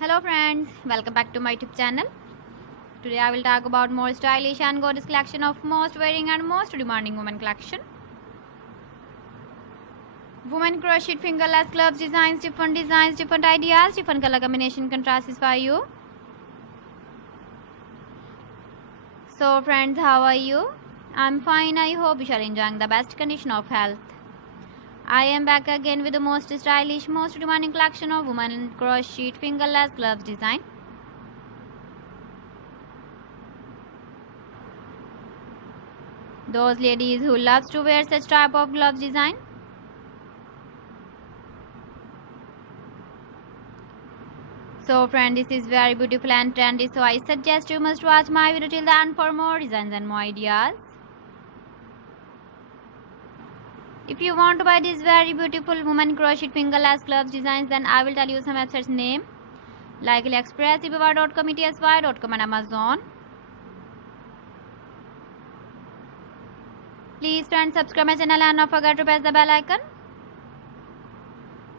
Hello friends, welcome back to my YouTube channel. Today I will talk about more stylish and gorgeous collection of most wearing and most demanding women collection. Women crocheted fingerless gloves designs, different ideas, different color combination contrasts for you. So friends, how are you? I'm fine. I hope you are enjoying the best condition of health. I am back again with the most stylish, most demanding collection of women crocheted fingerless gloves design. Those ladies who loves to wear such type of gloves design. So friend, this is very beautiful and trendy, so I suggest you must watch my video till the end for more designs and more ideas. If you want to buy these very beautiful women crocheted fingerless gloves designs, then I will tell you some websites name like AliExpress, eBay.com, ETSY.com and Amazon. Please friends, subscribe my channel and not forget to press the bell icon.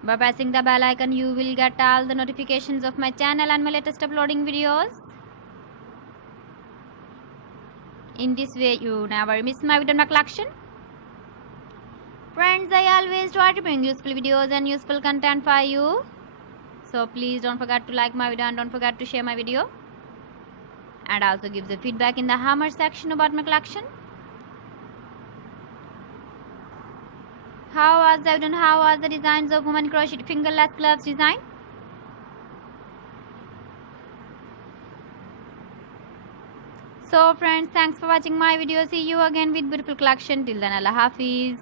By pressing the bell icon, you will get all the notifications of my channel and my latest uploading videos. In this way, you never miss my video in my collection. Friends, I always try to bring useful videos and useful content for you. So please don't forget to like my video and don't forget to share my video. And also give the feedback in the hammer section about my collection. How was the video and how was the designs of women crocheted fingerless gloves design? So friends, thanks for watching my video. See you again with beautiful collection. Till then, Allah Hafiz.